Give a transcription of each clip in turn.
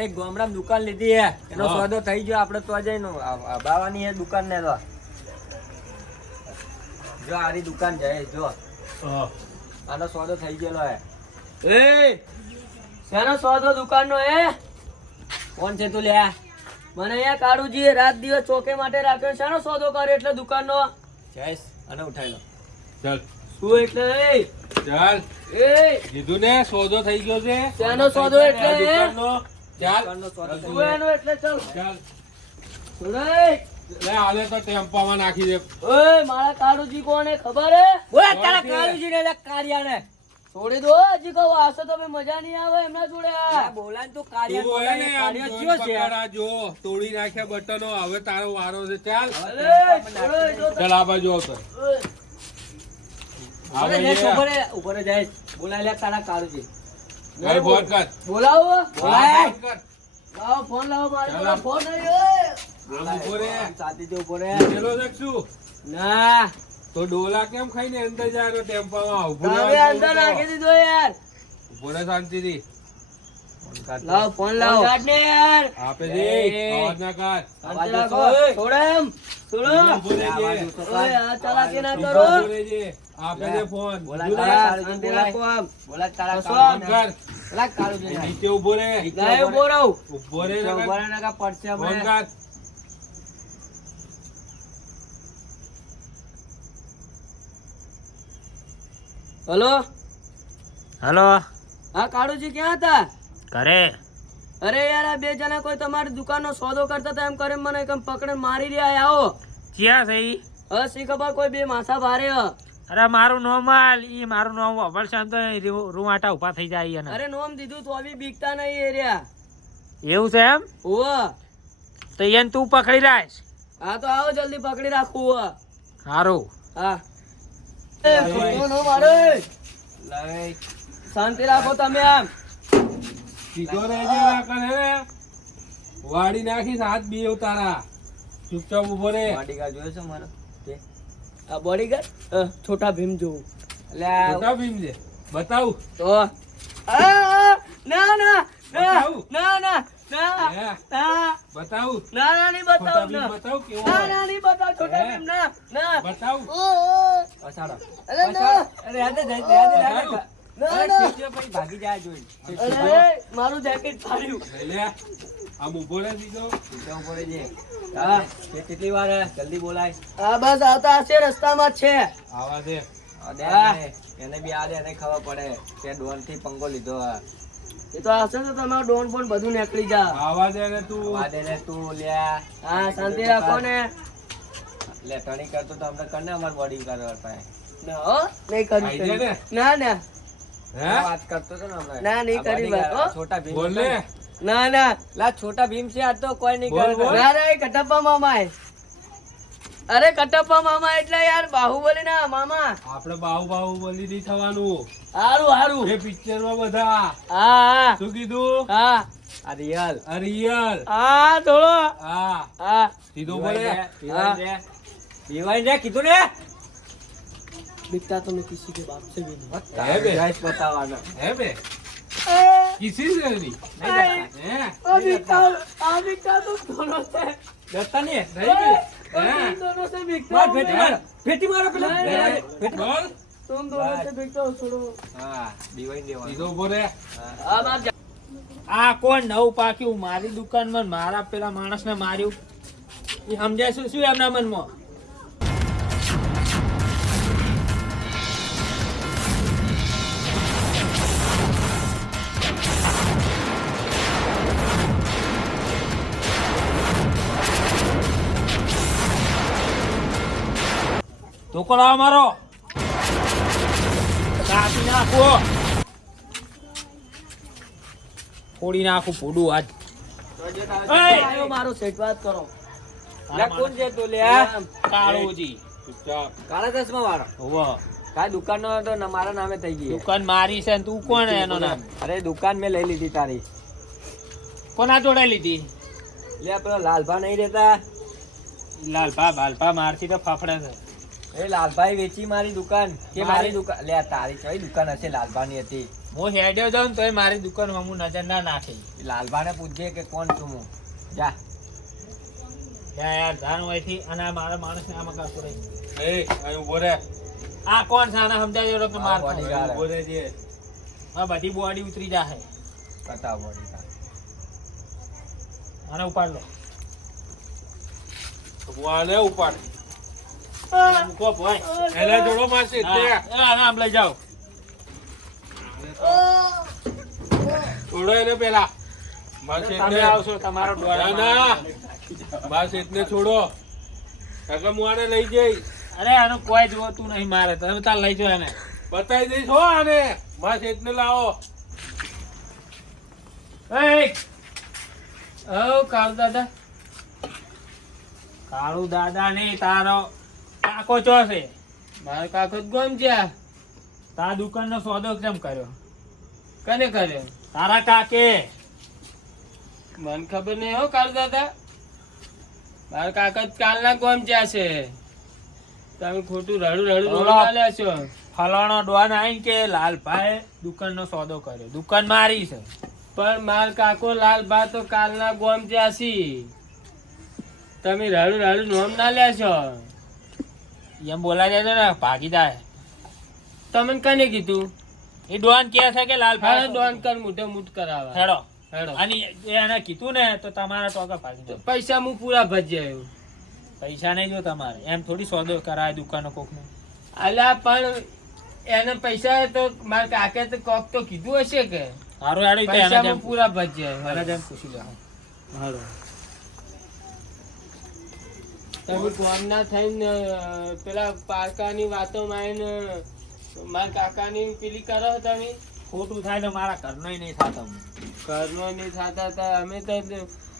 આપણે એક ગામડામાં દુકાન લીધી હે, એનો સોદો થઈ ગયો. આપણે તો જઈને બાવાની હે દુકાન ને તો જો આરી દુકાન જાય જો આનો સોદો થઈ ગયેલો હે. એ શેનો સોદો દુકાનનો હે? કોણ છે તું લ્યા? મને અહીંયા કાળુજી રાત દિવસ ચોકે માટે રાખ્યો. શેનો સોદો કર્યો એટલે દુકાનનો? જયેશ અને ઉઠાઈ લો. ચાલ શું એટલે? ચાલ એ કીધું ને સોદો થઈ ગયો છે. શેનો સોદો એટલે? દુકાનનો. ચાલ શું એનો એટલે? ચાલ ચાલ છોડાય. લે આલે તો ટેમ્પામાં નાખી દે. ઓય મારા કાળુજી કોને ખબર હે? ઓય તારા કાળુજી ને કારિયાને છોડી દો. હજી કહું આસો તો મજા નહીં આવે એમના જોડે. બોલાન તું કારિયા તું બોલાને એને આમ કારિયો જોઈને કયો છે? પકડા જો તોડી નાખ્યા બટનો. હવે તારો વારો છે. ચાલ અરે જો ચાલ આ બાજુ આવતો. આ અરે બાજુ ઉપર જાય. બોલાય લે તારા કાળુજી. ભાઈ ફોન કર. બોલાવો. બોલાય. ફોન કર. લાવો ફોન લાવો. મારે ચાલ. જોડે ફોન નહીં. ઓય આમ ઉભો રે. સાથી દે ઉપર પેલો દેખશું ના તો ડોલા કેમ ખાઈને અંદર જાય ને ટેમ્પામાં ઉભો તમે અંદર નાખી દીધો યાર. ઉભો રે શાંતિથી. લાવો ફોન લાવો. કાઢ ને યાર. આપે દે અવાજ ના કર. શાંતિ રાખો. છોડો એમ. છોડો. ઉભો રહેજે. ઓય આ ચાલાકી ના ઉભો કરો. રહેજે. આપે દે ફોન. શાંતિ રાખો આમ. ફોન કર. નીચે ઉભો રે. ગાય ઉભો રહો. ઉભો રે નકર. ઉભો રહે નકર પડશે ફોન હમણાં. કર. હલો હલો હા કાળુજી ક્યાં હતા? ઘરે. અરે યાર આ બે જણા કોઈ તમારી દુકાનનો સોદો કરતા હતા એમ કરે મને એકમ પકડે મારી રહ્યા. આવો ક્યાં છે ઈ? શી ખબર કોઈ બે માથા ભારે હ. અરે મારું નામ હાલ ઈ મારું નામ વળશે તો રૂવાટા ઉભા થઈ જાય એને. અરે નોમ દીધું તો બી બીકતા નહીં એ રહ્યા. એવું છે એમ? ઓ તો એને તું પકડી રાખ. હા તો આવો જલ્દી પકડી રાખું. સારું. હા શાંતિ રાખો તમે આમ. સીધો રહેજે નકર હે ને વાડી નાખીશ હાથ બી ઉતારા. ચૂપચાપ ઉભો રે. બોડીગાર્ડ જોયો છે મારો? આ બોડીગાર્ડ છોટા ભીમ જોવું. મોટા ભીમ છે. બતાવું. તો ના ના બતાવું. ના ના ના હે? ના બતાવું. ના ના નહીં મોટા બતાવું. ભીમ ના બતાવું કેવો ના હોય? ના નહીં બતાવ છોટા હે? ભીમ. ના ના બતાવું. અસાડો. અરે ના. અરે યાદ જ બતાવું. ના ના ભાગી જાય જોઈ. અરે મારું જેકેટ ફાડ્યું. લઈ લે. આમ ઉભો રે સીધો. ઉભો રહેજે. હા કેટલી વાર હે? જલ્દી બોલાય. હા બસ આવતા હશે રસ્તામાં જ છે. આવા દે. એને બી આ દે એને ખબર પડે કે ડોન થી પંગો લીધો. એ તો આવશે તો તમારો ડોન પણ બધું નીકળી જા. આવા દે ને તું. આવા દે ને તું લ્યા. હા શાંતિ રાખો ને. લે ટણી કરતો તો અમને કર ને અમાર બોડી કરવા પાસે. ના હો નહીં આઈ કરી. જા ને. ના ના હે? વાત કરતો તો ને હમણાં. ના નહીં કરી વાત હો. છોટા ભીમ. બોલ ને. ના ના લા છોટા ભીમ છે આ તો કોઈ નહીં બોલ, કરે. બોલ. ના ના એ કટપ્પા મામા હે. અરે કટપ્પા મામા એટલે યાર બાહુબલી ના મામા. આપણે બાહુ બોલી નહીં થવાનું. હારું હારું. એ પિક્ચર માં બધા હા હા શું કીધું? હા આ રિયલ. આ રિયલ. હા થોડો. હા હા સીધો બોલે. દીવાઈ ને કીધું ને. बिकता तो मैं किसी के बाप से भी नहीं. है बे. गाइस बतावाना. હે બે કિસી से नहीं હે बिकता तुम दोनों से. डरता नहीं है? नहीं बे. तुम હે दोनों से बिकता मार हूँ फेटी मैं. मारो. फेटी मारो पहले. બોલ. तुम दोनों से बिकता हो छोड़ो. हाँ દીવાઈ દેવા. સીધો ઉભો રે. આ માર આ કોણ નવું પાક્યું મારી દુકાનમાં ને મારા પેલા માણસને માર્યું એ સમજાય શું એમના મનમાં? ધોકો લાવો મારો. કાપી નાખો. ફોડી નાખું ફોડું આજ. આયો મારો સેટ વાત કરો. લે કોણ છે તો લે? કાળુજી. ચૂપચાપ. કાળા ચશ્મા વાળો. હોવ. કા દુકાન નો તો મારા નામે થઈ ગઈ. દુકાન મારી છે ને તું કોણ એનો નામ? અરે દુકાન મેં લઈ લીધી તારી. કોના જોડે લીધી? લે પેલો લાલભા નહીં રહેતા? લાલભા મારથી તો ફાફડે છે. એ લાલભાઈ વેચી મારી દુકાન કે મારી દુકાન લે તારી કઈ દુકાન હશે લાલભાની હતી હું હેડ્યો જાઉં ને તોય મારી દુકાનમાં હું નજર ના નાખી. લાલભાને પૂછજે કે કોણ છું હું. જા યાર જાણ હોયથી અને આ મારા માણસને આમાં કરતો રહી. એ અહીં ઊભો રહે. આ કોણ છે આને સમજાવજો કે માર bodyguard. ઊભો રહેજે. આ બધી બોડી ઉતરી જાહે. કટા બોડી આને ઉપાડ લો. વાને ઉપાડ. આને મૂકો ભાઈ. એને જોડો મારશે એટલે આને આમ લઈ જાઓ. છોડો એને પેલા. મારશે તમે એટલે આવશો તમારો ના ડોળા. ના મારશે એટલે છોડો. કાકા હું આને લઈ જઈશ. અરે આનું કોઈ જોતું નહીં મારે. તમે તાર લઈ જાઓ એને. બતાવી દઈશ હો આને. મારશે એટલે લાવો. એ ઓ કાળુ દાદા. કાળુ દાદા ને તારો કાકો ચો છે. મારો કાકો જ ગોમ જ્યાં. તારા દુકાનનો સોદો કેમ કર્યો? કને કર્યો? તારા કાકે. મને ખબર નહીં હો કાળુ દાદા. મારા કાકા જ કાલના ગોમ જ્યાં છે. તમે ખોટું રડું રડું ઓલો. રોડવા લેશો. ફલાણો ડોન આવીને કે લાલભાઈ દુકાનનો સોદો કર્યો. દુકાન મારી છે. પણ માર કાકો લાલભા તો કાલના ગોમ જ્યાં છી. તમે રડું રડું નોમ ના લેશો. એમ બોલાય જાય ને ભાગી જાય. તમને કને કીધું? એ ડોન કે છે કે હા લાલભાઈ ડોન કર મોટે મૂટ કરાવવા. હેડો. હેડો. અને એને કીધું ને તો તમારા ટોકા ભાગી જાય. પૈસા હું પૂરા ભજી આવ્યો. પૈસા નહીં જો તમારે. એમ થોડી સોદો કરાય દુકાનો કોકનો. અલ્યા પણ એને પૈસા તો મારા કાકે તો કોક તો કીધું હશે કે સારું હેડો. તો પૈસા એને હું જેમ પૂરા ભજી આવ્યો. એને જેમ પૂછી લે. હાલો. તમે કોમ ના થઈને પેલા પારકાની વાતોમાં આવીને મારા કાકાની પેલી કરો તમે. ખોટું થાય તો મારા ઘરનો નહીં થતો. ઘરનો નહીં થતા હતા. અમે તો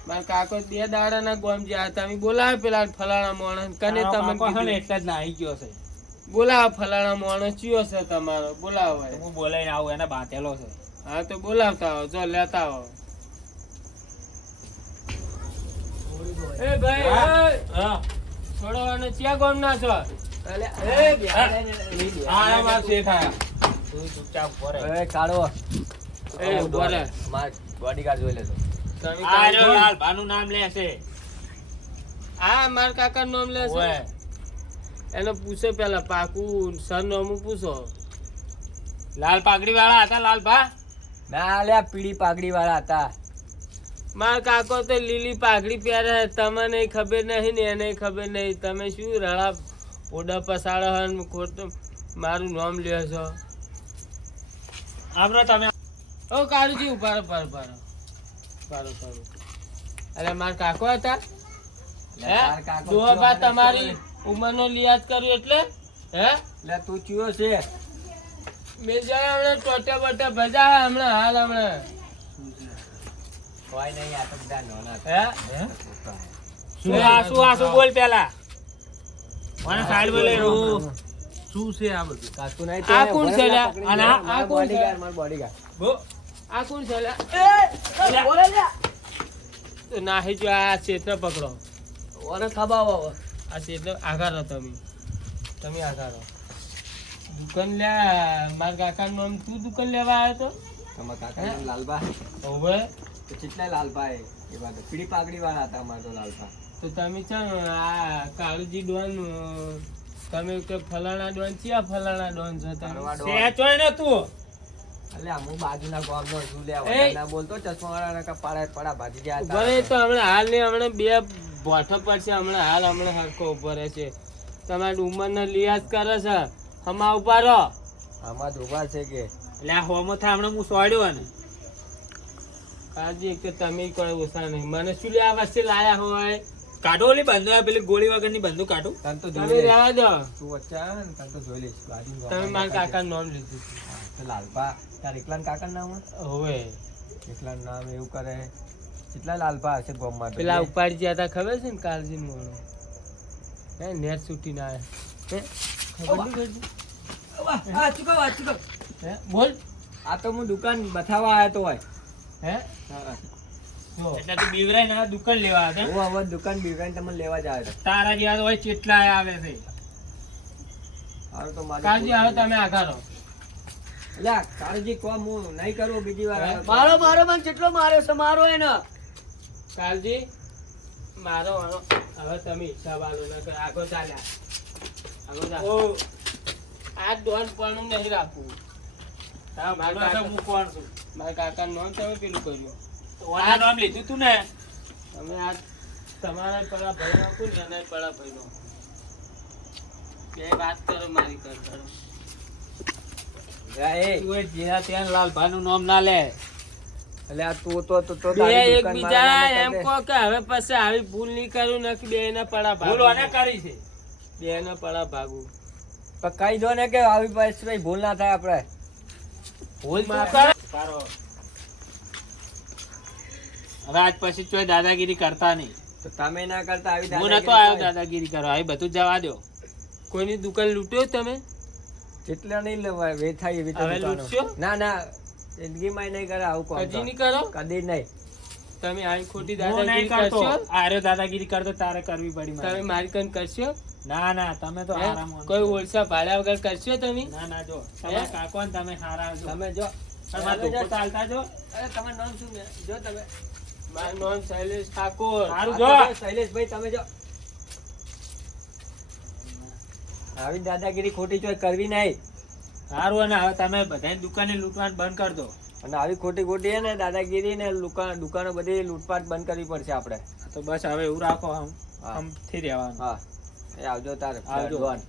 મારા કાકો 2 દાડાના ગોમ જ્યાં તમે બોલાવે પેલા ફલાણા માણસ કને તમને કીધું? એટલે જ ના આવી ગયો છે. બોલાવો ફલાણા માણસ ચિયો છે તમારો? બોલાવો. હું બોલાઈને આવું એને બાંધેલો છે. હા તો બોલાવતા આવો. જો લેતા આવો. એ ભાઈ હા. છોડવાનો ક્યાં ગોમ ના છો? આ માર શેઠ આયા. તું ચૂપચાપ ઉભો રહે. એ કાળો. એ ઉભો રહે. માર બોડીગાર્ડ જોઈ લેજો. તમે આ જો લાલભાનું નામ લે છે. આ માર કાકા નામ લે છે. ઓય. એને પૂછો પેલા પાકું સરનામું પૂછો. લાલ પાઘડી વાળા હતા લાલભા? ના લ્યા પીળી પાઘડી વાળા હતા. માર કાકો તો લીલી પાઘડી પહેરે. તમને ખબર નહીં ને એને ખબર નહીં. તમે શું રળા ઓડા પસાડો હન ખોટું મારું નામ લ્યો છો. આમરો તમે ઓ કાળુજી ઉભારો પારો પારો પારો પારો. અરે માર કાકો હતા. હે દોહા તમારી ઉંમરનો લિયાઝ કર્યો એટલે હે લે તું ચિયો છે? મેં જરા હમણાં ટોટા બોટા ભજા હમણાં હાલ હમણાં કોઈ નહીં. આ તો બધા નાના હે શું આસુ બોલ પેલા. મને સાઈડ બોલે શું છે આ બધું? કાકુ નહીં તો આ કોણ છે લે? અને આ કોણ છે? માર બોડીગાર્ડ. બો આ કોણ છે લે? એ બોલે લે. તો નાહી જો આ ક્ષેત્ર પકડો. ઓને ખબાવો. આ ક્ષેત્ર આઘારો તમે. તમે આઘારો. દુકાન લે માર કાકાનું નામ તું દુકાન લેવા આવ્યો તો? તમાર કાકાનું નામ લાલબા. હવે તો કેટલા લાલબા એ વાત પીળી પાઘડી વાળા હતા અમાર તો લાલબા. તો તમે છે આ કાળુજી ડોન તમે કે ફલાણા ડોન છે? ફલાણા ડોન છો તમે? સે ચોય ને તું. અલે હું બાજુના ગામનો છું લે. ઓલા બોલતો ચશ્મા વાળાના કપાળે પડા ભાજી ગયા હતા. ઉભરે તો હમણાં હાલ ને હમણાં બે બોઠો પડશે. હમણાં હરકો ઉભો રહે છે. તમારી ઉંમરનો લિયાઝ કરે છે. હમા ઉભા રહો. આમાં જ ઉભા છે કે એટલે આ હોમો થાય હમણાં હું સોડ્યો ને. કાજી એક તો તમે કોઈ ઓછા નહીં. મને શું લે આ વચ્ચે લાયા હોય? કાઢો ઓલી બંધો પેલી ગોળી વગરની બંધુ કાઢું. તમે રહેવા દો. તું વચ્ચે આવે ને તને તો જોઈ લઈશ. તમે મારા કાકાનું નામ લીધું તો લાલભા. તાર એકલાના કાકાનું નામ હોય? એકલાનું નામ એવું કરે. કેટલા લાલભા હશે ગામમાં? પેલા ઉપાડી ગયા હતા ખબર છે ને કાળજી નું હે નેટ છૂટી ના આવે. બોલ. આ તો હું દુકાન બતાવવા આવ્યો તો હોય. હે એટલે તું બીવરાઈ ના દુકાન લેવા હતા? હું હવે દુકાન બીવાઈને તમને લેવા જ આવ્યો. તારા જેવા તો હોય કેટલા આવે છે. કાળજી આવે તમે આઘારો. લ્યા કાળજી કોમ હું નહીં કરું બીજી વાર મારો મને કેટલો માર્યો છે મારો એને કાલજી મારો હવે તમે હિસાબ આલો ન કર આગો ચાલ્યા આગો જા આ દોન પણ નહીં રાખવું હા મારો હું કોણ છું મારા કાકા નામ તમે પેલું કર્યું ઓના નામ લીધું તું ને તમે આ તમારા પડા ભાઈ નાખું ને એને પડા ભાઈ નો બે વાત કરો મારી કર કરો તું જ્યાં ત્યાં લાલભાનું નામ ના લે એટલે આ તું તો બે એકબીજા એમ કહો કે હવે પછી આવી ભૂલ નહીં કરું ને બે ના પડા ભૂલ ઓને કરી છે બે ના પડા ભાગું પણ કહી દો ને કે આવી પછી ભૂલ ના થાય આપણે ભૂલ તું કર સારો હવે આજ પછી કોઈ દાદાગીરી કરતા નહીં તો તમે ના કરતા આવી હું નતો આવ્યો દાદાગીરી કરવા આવી બધું જવા દો કોઈની દુકાન લૂંટ્યો તમે જેટલા નહીં લેવાય વેથાય એવી તો હવે દુકાનો. લૂંટશો? ના જિંદગીમાં નહીં કરે આવું કામ કદી નહીં કરો કદી નહીં તમે આવી ખોટી દાદાગીરી કરશો આરે દાદાગીરી કરતો તારે કરવી પડી તમે મારી કન કરશો ના તમે તો આરામ કોઈ ઓળસા ભાડા વગર કરશો તમે ના જો તમે કાકો ને તમે હારા છો તમે જો તમારે ધોકો ચાલતા જો અરે તમારું નામ શું છે? જો તમે મારું નામ શૈલેષ ઠાકોર સારું જો જો શૈલેષભાઈ તમે જો આવી દાદાગીરી ખોટી ચોય કરવી નહીં સારું અને હવે તમે બધાની દુકાને લૂંટવાનું બંધ કરી દો અને આવી ખોટી હે ને દાદાગીરી ને દુકાનો બધી લૂંટપાટ બંધ કરવી પડશે આપણે તો બસ હવે એવું રાખો આમ થી રહેવાનું હા એ આવજો તારે આવજો. ડોન.